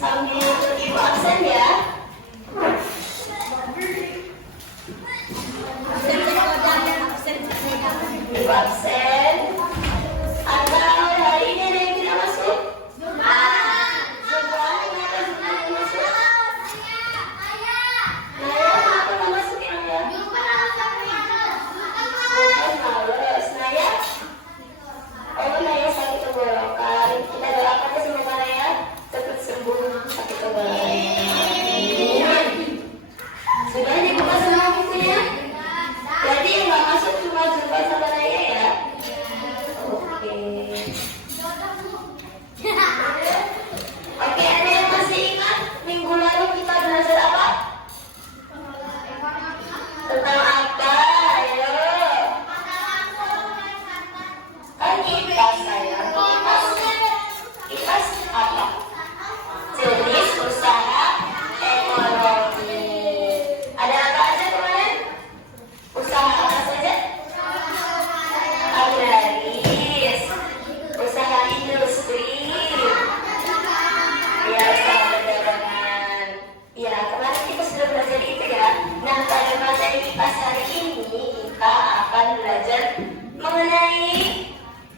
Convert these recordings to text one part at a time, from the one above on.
Sambil ibu absen ya. Ibu absen. Atau hari ini ada yang tidak masuk? Oke, ada yang masih ingat minggu lalu kita belajar apa? Tentang apa? Ayo. Kipas sayang. Kipas apa? Jenis usaha ekonomi. Ada apa aja kemarin? Usaha apa saja? Agraris, usaha industri. Ya, usaha perdagangan. Ya, kemarin kita sudah belajar itu ya. Nah, pada materi kipas hari ini kita akan belajar mengenai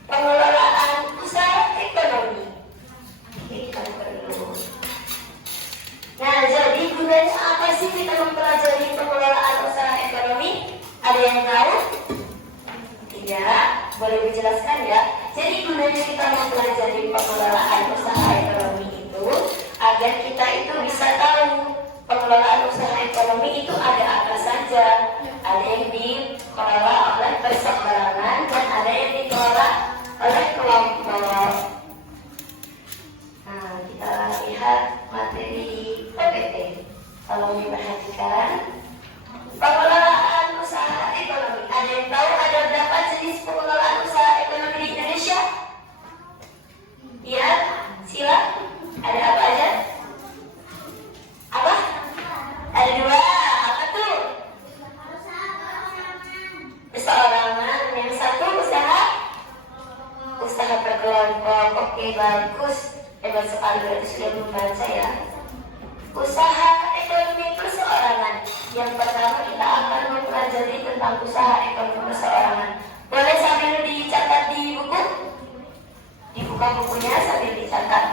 pengelolaan usaha ekonomi. Kita perlu. Nah, jadi gunanya apa sih kita mempelajari pengelolaan usaha ekonomi? Ada yang tahu? Tidak? Boleh dijelaskan ya? Jadi gunanya kita mempelajari pengelolaan usaha ekonomi itu agar kita itu bisa tahu pengelolaan usaha ekonomi itu ada apa saja. Ada yang dikelola oleh perseorangan dan ada yang dikelola oleh kelompok. Nah, kita lihat materi PPT. Tolong diperhatikan. Pengelolaan usaha ekonomi. Ada yang tahu ada berapa jenis pengelolaan usaha ekonomi di Indonesia? Ya, sila. Ada apa aja? Apa? Ada dua. Apa tuh? Perseorangan. Yang satu usaha berkelompok. Oke, bagus. Hebat sekali, berarti sudah membaca ya. Usaha ekonomi perseorangan. Yang pertama kita akan mempelajari tentang usaha ekonomi perseorangan. Boleh sambil dicatat di buku? Dibuka bukunya sambil dicatat.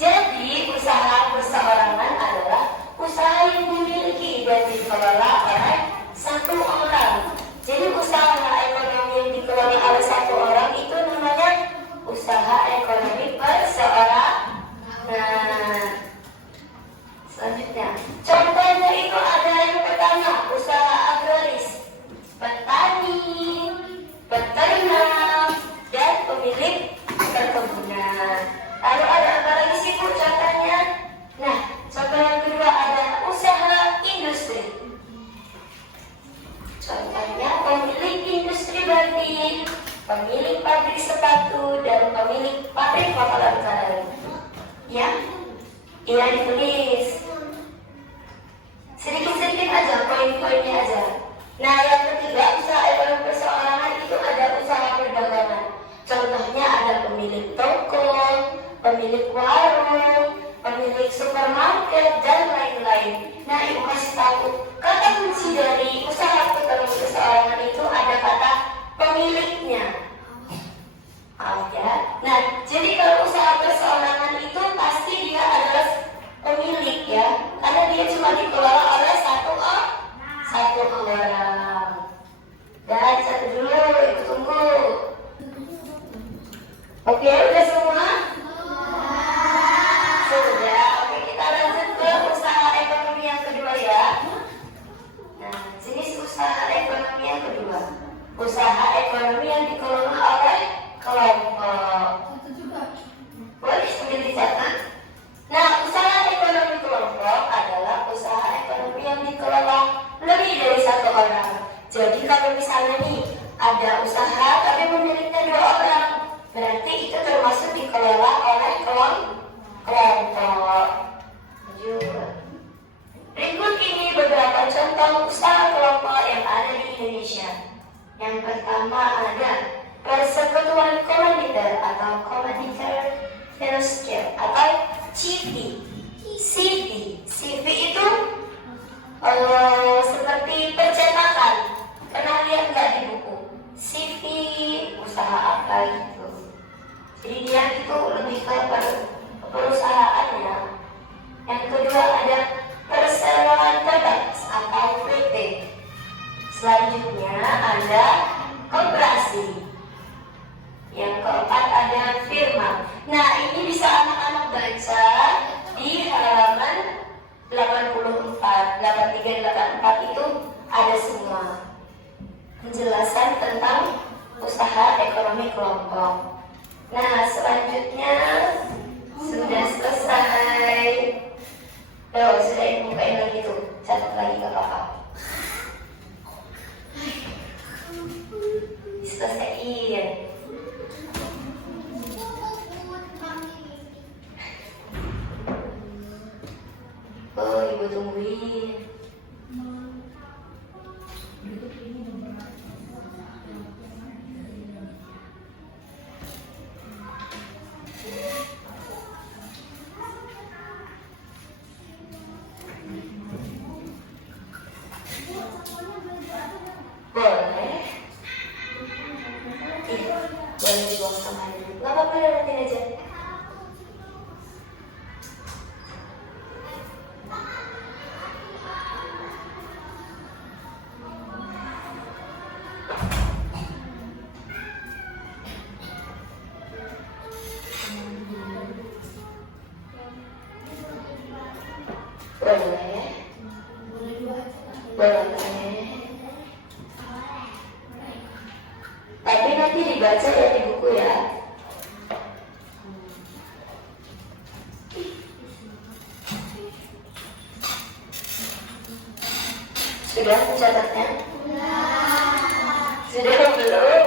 Jadi usaha perseorangan adalah usaha yang dimiliki dan dikelola oleh satu orang. Jadi usaha ekonomi yang dikelola oleh satu orang itu namanya usaha ekonomi perseorangan. Nah, selanjutnya, contohnya itu ada yang pertama, usaha agraris, petani, peternak, dan pemilik perkebunan. Lalu ada apa lagi sih Bu contohnya? Nah, contoh yang kedua ada usaha industri. Contohnya pemilik industri batik, pemilik pabrik sepatu, dan pemilik pabrik makanan karet. Ya, iya ditulis. Sedikit-sedikit aja, poin-poinnya aja. Nah, yang ketiga, usaha ekonomi perseorangan itu ada usaha perdagangan. Contohnya ada pemilik toko, pemilik warung, pemilik supermarket, dan lain-lain. Nah, Ibu kasih tahu, kata kunci dari usaha ekonomi perseorangan itu ada kata pemiliknya. Ya. Nah, jadi kalau usaha perseorangan itu pasti dia adalah pemilik ya, karena dia cuma dikelola oleh satu orang. Dan satu dulu, Ibu tunggu. Oke, udah semua? Sudah. Oke, kita lanjut ke usaha ekonomi yang kedua ya. Nah, jenis usaha ekonomi yang kedua, usaha ekonomi yang dikelola oleh kelompok. Boleh sambil dicatat. Nah, usaha ekonomi kelompok adalah usaha ekonomi yang dikelola lebih dari satu orang. Jadi kalau misalnya nih ada usaha tapi pemiliknya 2 orang, berarti itu termasuk dikelola oleh kelompok. Berikut ini beberapa contoh usaha kelompok yang ada di Indonesia. Yang pertama ada Persekutuan Komanditer atau Komanditer skill atau CV. CV itu seperti percetakan. Pernah lihat nggak di buku? CV usaha apa gitu. Jadi dia itu lebih ke perusahaannya. Yang kedua ada perseroan terbatas atau PT. Selanjutnya ada koperasi. Yang keempat ada firma. Nah, ini bisa anak-anak baca di halaman 84, 83, 84 itu ada semua penjelasan tentang usaha ekonomi kelompok. Nah, selanjutnya sudah selesai. Sudah bukain lagi tuh, catat lagi gak apa-apa. Selesaiin. Oh, ibu tungguin. Boleh. Boleh dibuang sama dulu. Gak apa-apa, nanti aja. Boleh. Tapi nanti dibaca ya di buku ya. Sudah mencatatnya? Sudah belum?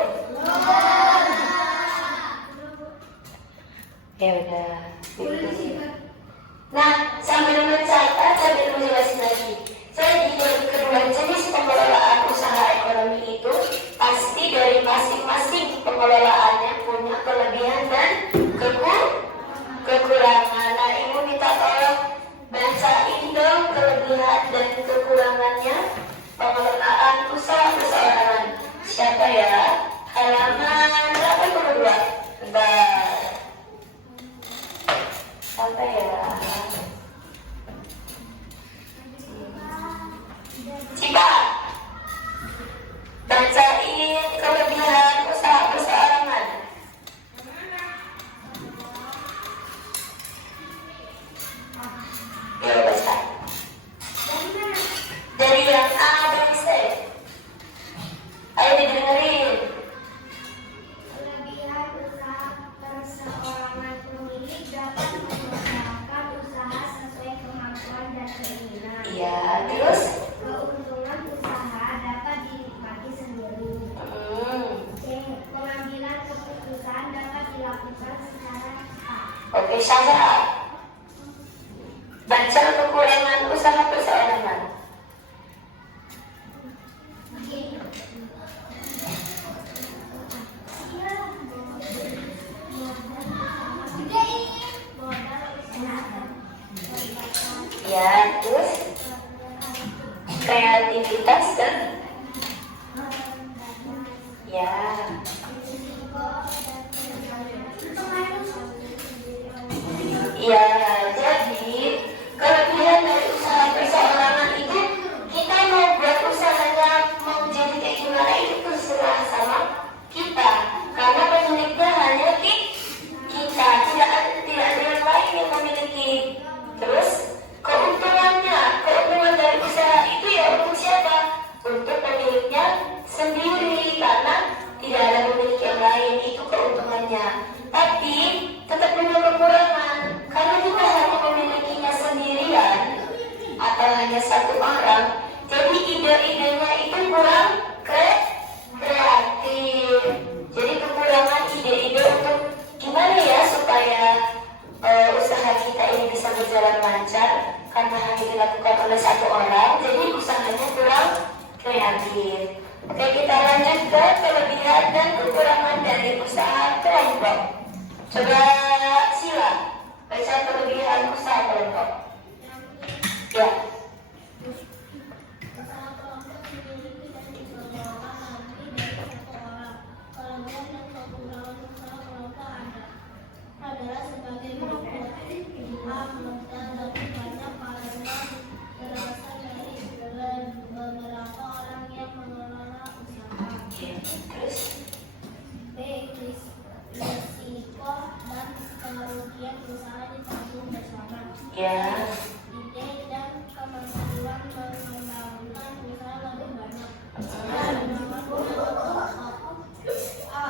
Ya udah. Nah, sambil mencatat, sambil menjelasin lagi. Jadi kedua jenis pengelolaan usaha ekonomi itu pasti dari masing-masing pengelolaannya punya kelebihan dan kekurangan. Nah, ibu minta tolong bacain dong kelebihan dan kekurangannya pengelolaan usaha perseorangan. Siapa ya? Halaman 82. Bentar. Sampai ya. Cipa, bacain kelebihan usaha perseorangan. Ya, baca. Dari yang A sampai Z. Ayo didengerin. Kelebihan usaha perseorangan pemilik dapat mengusahakan usaha sesuai kemampuan dan keinginan. Iya, terus? Keuntungan usaha dapat dinikmati sendiri. C. Pengambilan keputusan dapat dilakukan secara cepat. Oke, Syahra. Baca kekurangan usaha perseorangan. Ya, terus kreativitas dan ya. Ya, jadi kelebihan dari usaha perseorangan itu kita mau buat usahanya mau jadi kayak gimana itu terserah sama kita. Karena pemiliknya hanya kita, tidak ada yang lain yang memiliki. Terus keuntungan dari usaha itu ya untuk siapa? Untuk pemiliknya sendiri, karena tidak ada pemilik yang lain, itu keuntungannya. Tapi tetap punya kekurangan, karena kita hanya memilikinya sendirian atau hanya satu orang, jadi ide-idenya itu kurang kreatif. Jadi kekurangan ide-ide untuk gimana ya supaya usaha kita ini bisa berjalan lancar, karena hanya dilakukan oleh satu orang, jadi usahanya kurang kreatif. Oke, kita lanjut ke kelebihan dan kekurangan dari usaha kelompok. Coba Sila, baca kelebihan usaha kelompok. Ya. Usaha kelompok dimiliki dan dikelola nanti dari satu orang. Kelebihan dan kekurangan usaha kelompok adalah sebagai berikut. A. Lebih banyak karena berasal dari beberapa orang yang mengelola usaha. Terus B. Risiko dan kerugian usaha ditanggung bersama. ya. Ide dan kemampuan mengembangkan usaha lebih banyak. A.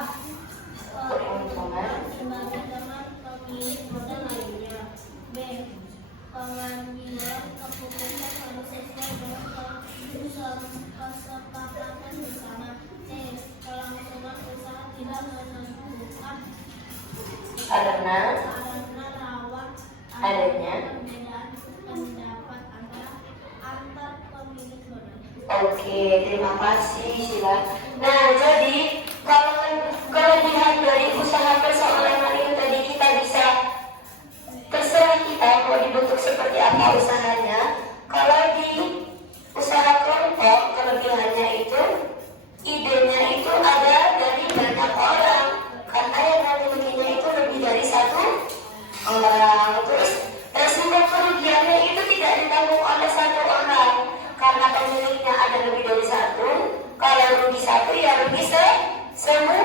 Keuntungan sebagai teman pemilik modal lainnya. B. Pengambilan keputusan harus sesuai dengan kesepakatan bersama. C. Kelangsungan usaha tidak menentukan Karena rawan adanya. perbedaan pendapat antar pemilik modal. Oke, terima kasih Sila. Nah, jadi kalau kelebihan dari usaha perseorangan itu tadi kita bisa terserah kita mau dibentuk seperti apa usahanya. Kalau di usaha kelompok kelebihannya itu idenya itu ada dari banyak orang karena yang memilikinya itu lebih dari satu orang. Terus resiko kerugiannya itu tidak ditanggung oleh satu orang karena pemiliknya ada lebih dari satu. Kalau rugi satu ya rugi semua.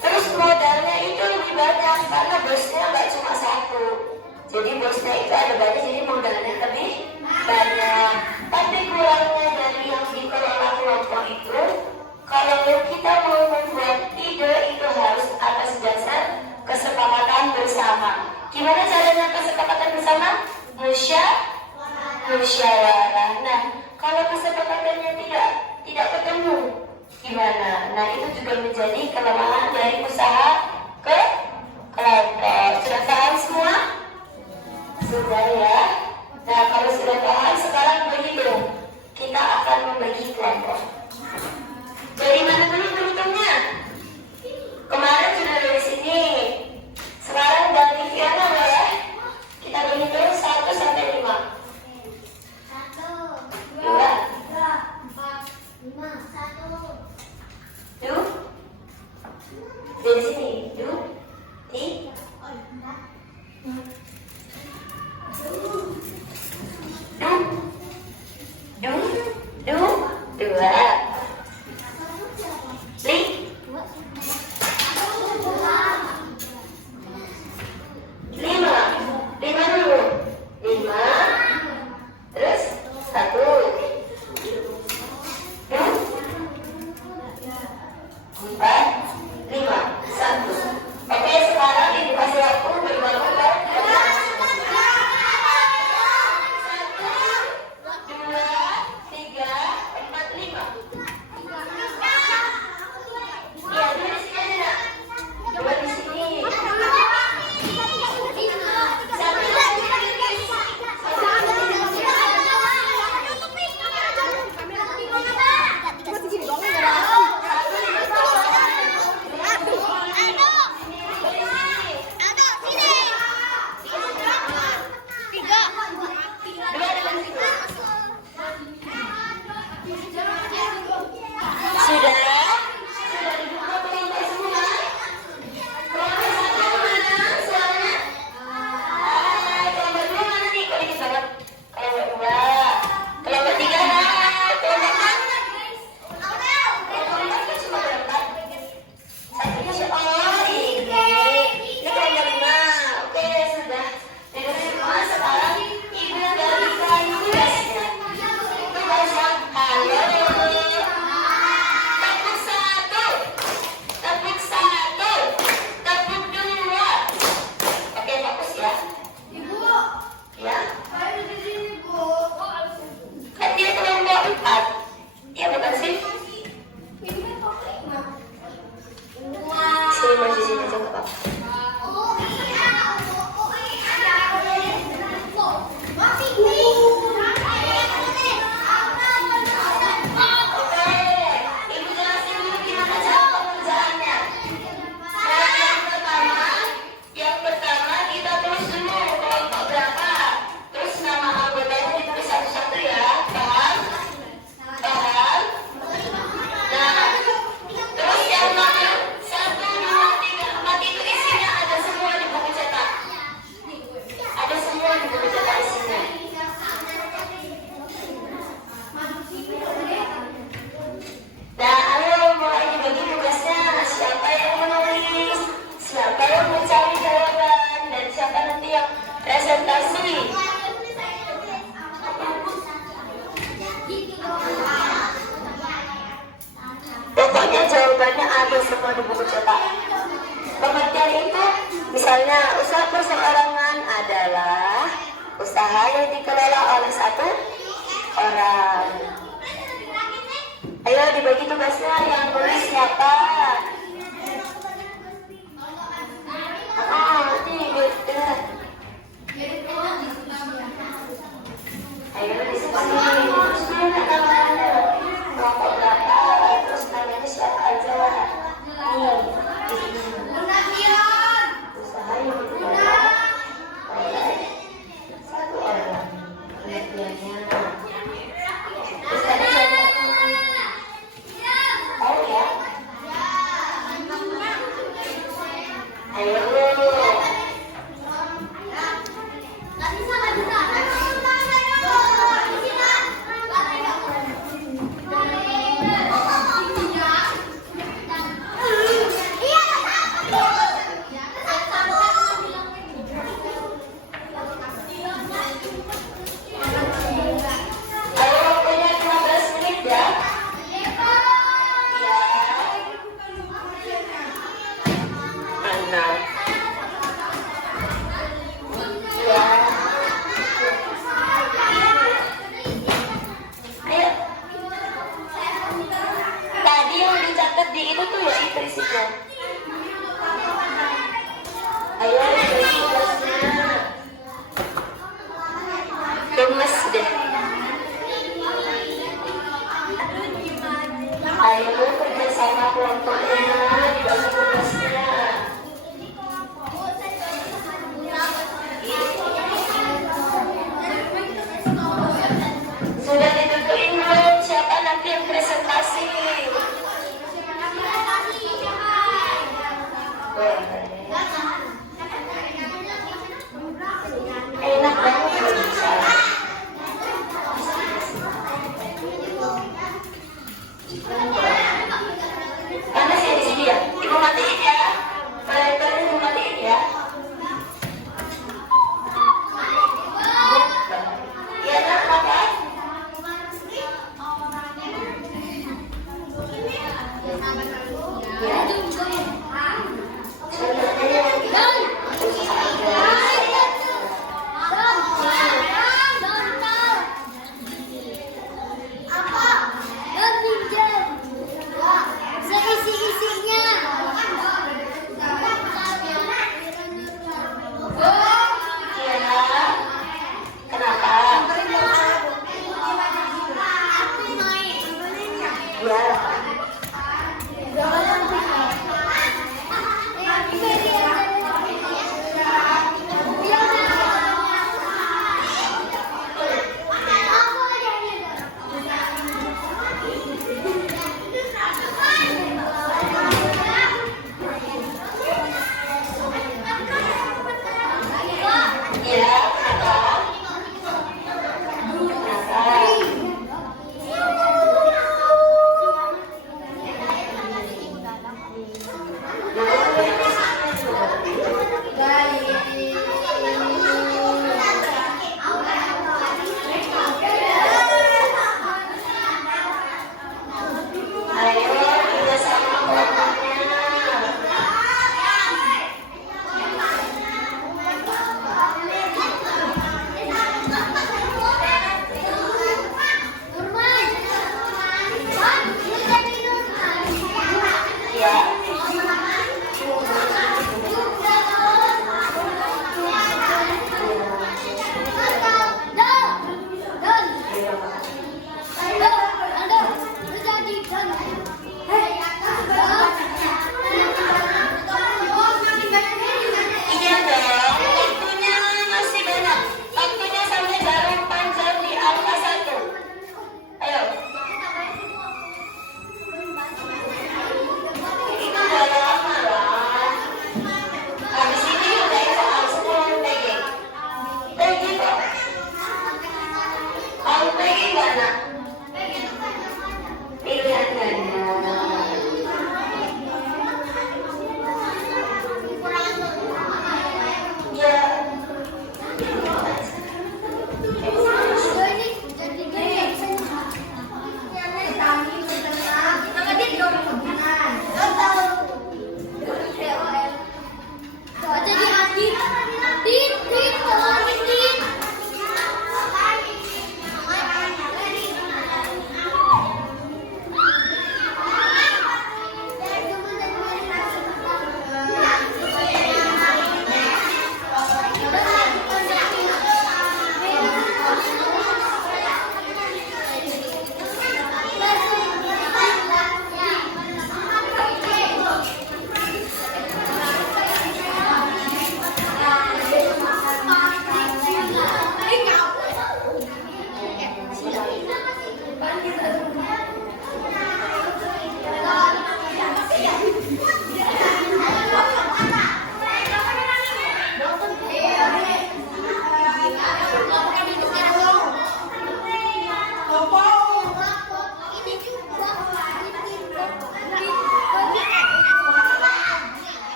Terus modalnya itu lebih banyak karena bosnya nggak cuma satu. Jadi bosnya itu ada banyak, jadi modalnya lebih banyak. Tapi kurangnya dari yang dikelola kelompok itu, kalau kita mau membuat ide itu harus atas dasar kesepakatan bersama. Gimana caranya kesepakatan bersama? Musyawarah. Nah, kalau kesepakatannya tidak ketemu, gimana? Nah, itu juga menjadi kelemahan dari usaha kelompok. Sudah paham semua? Sudah ya. Nah, kalau sudah paham, sekarang berhitung. Kita akan membagi kelompok. Dari mana dulu berhitungnya? Kemarin sudah dari sini. Sekarang dari Viana ya. Kita berhitung 1 sampai 5. 1, 2, 3, 4, 5, 1. Duh. Dari sini. Duh. Ti. Duh. 2. Lima dulu. 5. Terus 1. 4, 5, 1. Oke, sekarang ibu kasih waktu berbangun. 1, 2, 3, 4, 5. Iya, dua di sini aja nak. 2 di sini. 1, semua di buku cetak. Pengertian itu, misalnya usaha perseorangan adalah usaha yang dikelola oleh satu orang. Ayo dibagi tugasnya, yang tulis siapa? Ini gue dengar. Ayo diskusi. Terus mana namanya? Kelompok berapa? Terus namanya siapa aja? Nih, di sini. Usaha yang dikelola oleh satu orang. Pengertiannya. Terus tadi siapa? Tahu ya? Ayo. Ayo waktunya 15 menit ya. Ya. Anak. Ya. Ayo. Tadi yang dicatat di itu tuh ya itu isinya. Ayo bagi tugasnya. Gemes deh. Ayo kerja sama kelompoknya dibagi tugasnya. Sudah ditentuin belum siapa nanti yang presentasi? Enak banget kalau bisa. Panas ya di sini ya? Ibu matiin.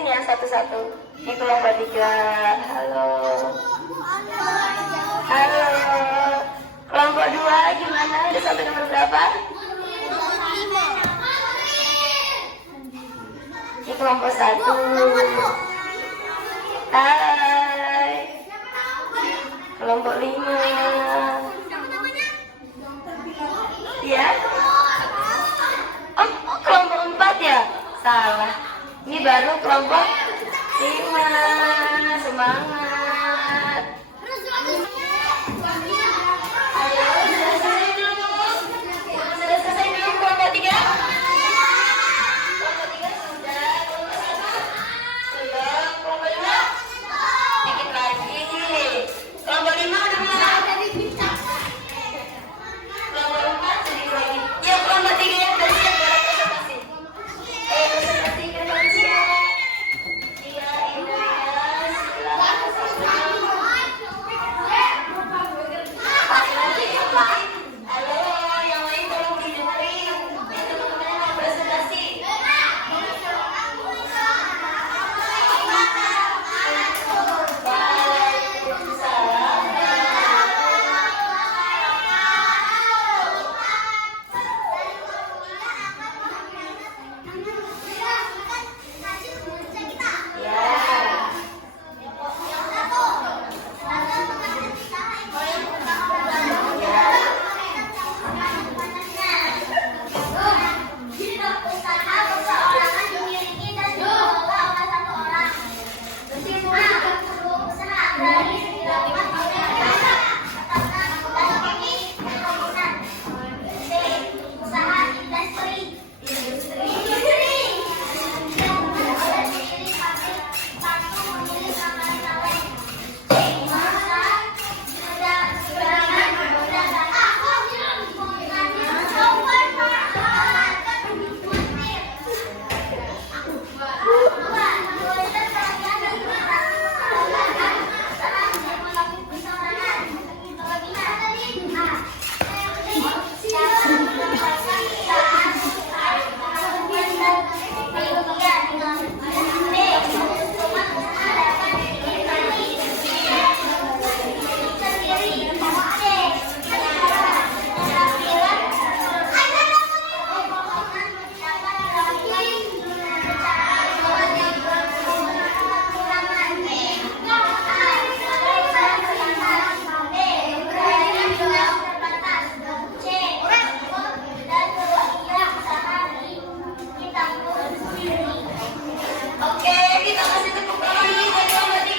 kenalin ya satu-satu. Ini kelompok 3. Halo. Halo. Kelompok 2 gimana? Udah sampai nomor berapa? Ini kelompok 1. Hai. Kelompok 5. Ya. Oh, kelompok 4 ya? Salah. Ini baru kelompok 5. Semangat. Ayo, sudah selesai belum? Sudah selesai belum kelompok 3? Kelompok 3 sudah. Kelompok 1? Belum. Kelompok 2? Dikit lagi. Kelompok 5 udah mulai. Kelompok 4 sedikit lagi. Ya, kelompok 3 yang tadi yang buat presentasi. Presentasi ke manusia. Iya, ini ya. Silakan. Halo, yang lain tolong didengerin. Itu teman-teman mau presentasi. Oke, kita kasih tepuk tangan dulu buat kelompok 3.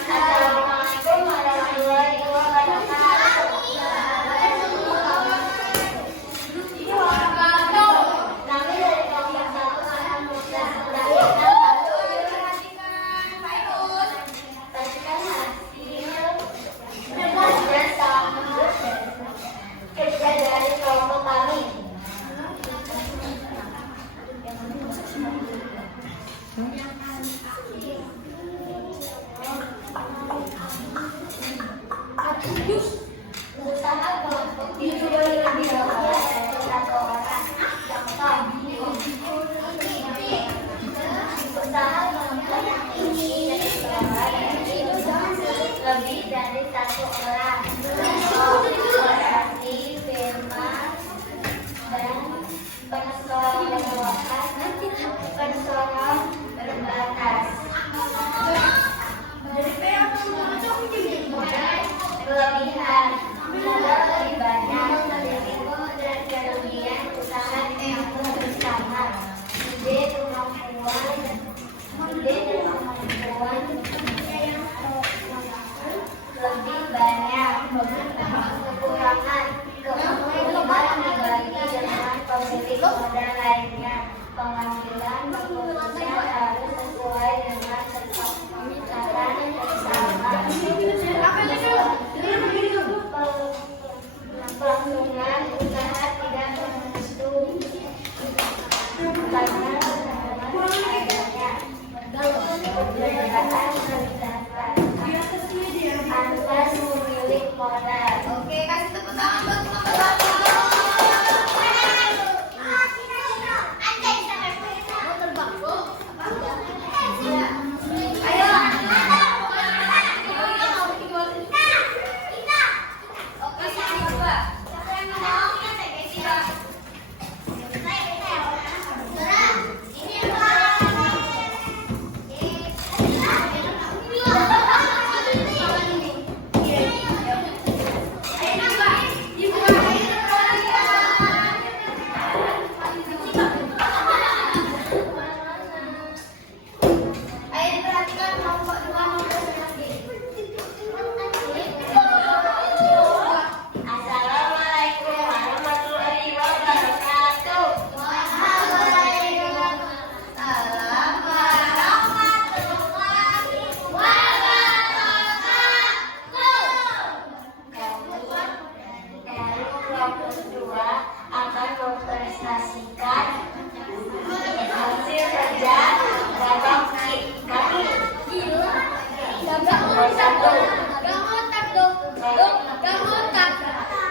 Assalamualaikum warahmatullahi wabarakatuh. Kami dari kelompok 1 akan kerja dari kelompok kami. Usaha kelompok didudui lebih dahulu dari 1 orang. Usaha kelompok ini lebih dari 1 orang. Organisasi, firma, dan pengelolaan personal terbatas. Kelebihan lebih banyak risiko dan kerugian usaha dibangun bersama. Ide dan kemampuan lebih banyak. Kekurangan keunggulan dibagi dengan positif modal lainnya. Pengambilan keputusan harus sesuai dengan yang kedua akan mempresentasikan hasil kerja kelompok kami. Nomor 1.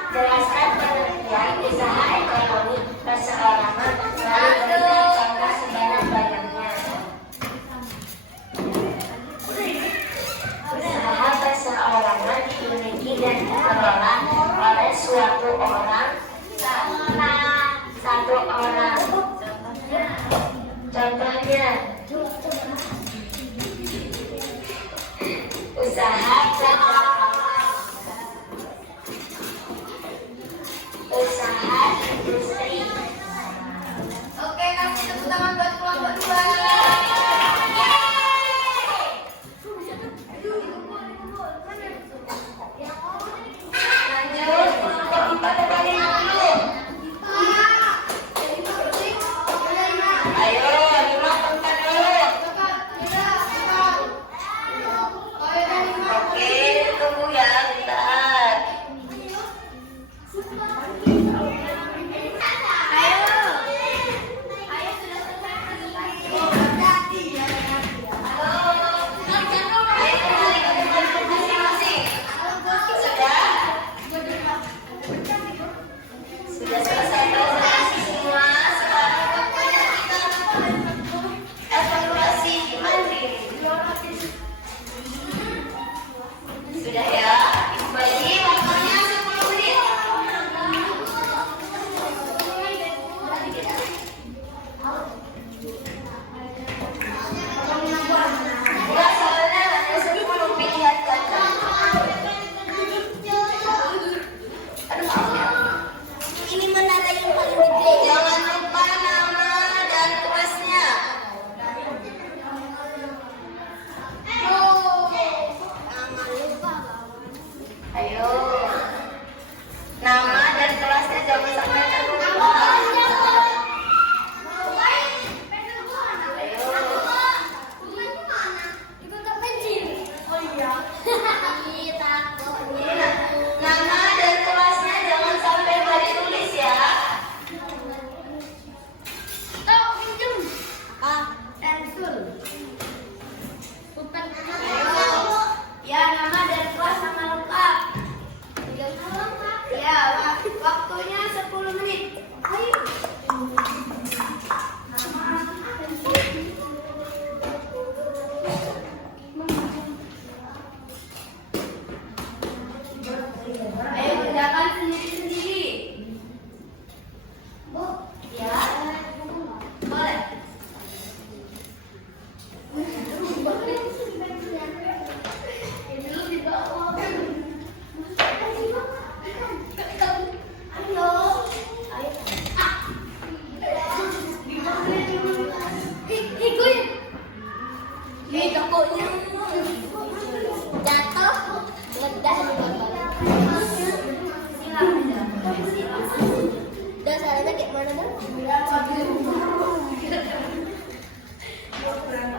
Jelaskan pengertian usaha ekonomi perseorangan melalui berikan contoh sebanyak-banyaknya. Usaha perseorangan dimiliki dan dikelola oleh suatu orang, satu orang. Contohnya, usaha usaha industri. Oke, kasih tepuk tangan buat kelompok 2. Lanjut, kelompok 4 kembali dulu. Ayo, 5 tempat dulu. Oke, tunggu ya, bentar. Sudah selesai presentasi semua. Sekarang waktunya kita evaluasi mandiri. Sudah ya, bagi waktunya 10 menit. Enggak, soalnya hanya 10 pilihan kata. Ini menara yang paling gede. Jangan lupa nama dan kelasnya. Ayo. Nama dan kelasnya jangan sampai terlupa. Ayo. Nama dan kelasnya jangan sampai nggak ditulis ya. Ya, nama dan kelas sama lengkap. Ya, waktunya 10 menit. Ayo. Ayo kerjakan sendiri-sendiri. Ya, boleh. Jatuh, ledak di bawah. Dasarnya kayak mana dah?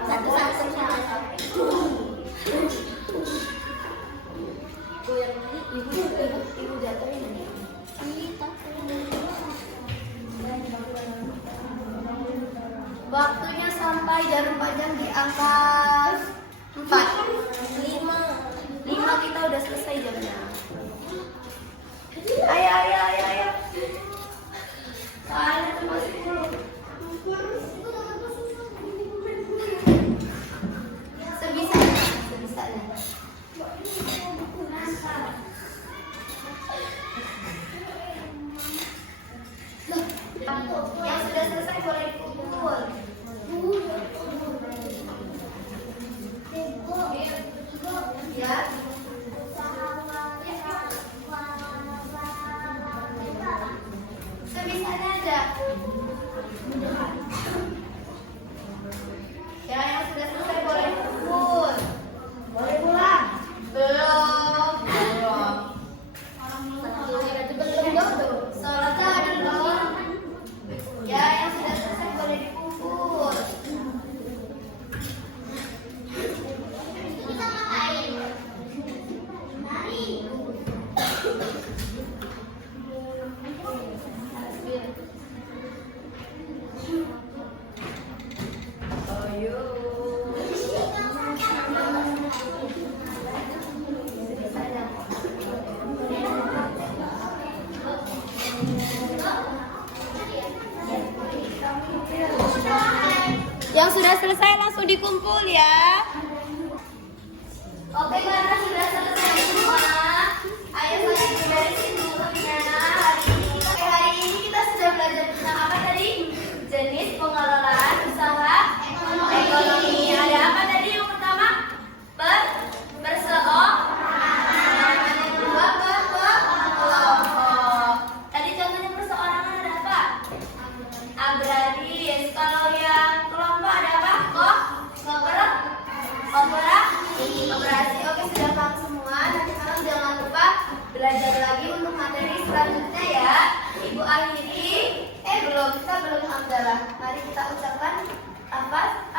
Satu-satu saja. Goyang lagi, ibu jatuh ini. Waktunya sampai jarum panjang di angka 4. 5 kita udah selesai jamnya. Ayo. Soalnya cuma 10. Sebisanya. Yang sudah selesai boleh dikumpul. Ya. kumpul ya. Oke, karena sudah selesai semua, ayo kita beresin bukunya hari ini. Oke, hari ini kita sudah belajar tentang apa tadi? Jenis pengelolaan usaha ekonomi. Ada apa tadi yang pertama? Perseorangan. Yang kedua, kelompok. Tadi contohnya perseorangan ada apa? Agraris. Kalau yang kelompok ada apa? Koperasi. Oke, sudah paham semua. Nanti malam jangan lupa belajar lagi untuk materi selanjutnya ya. Ibu akhiri. Kita belum hamdalah. Mari kita ucapkan lafaz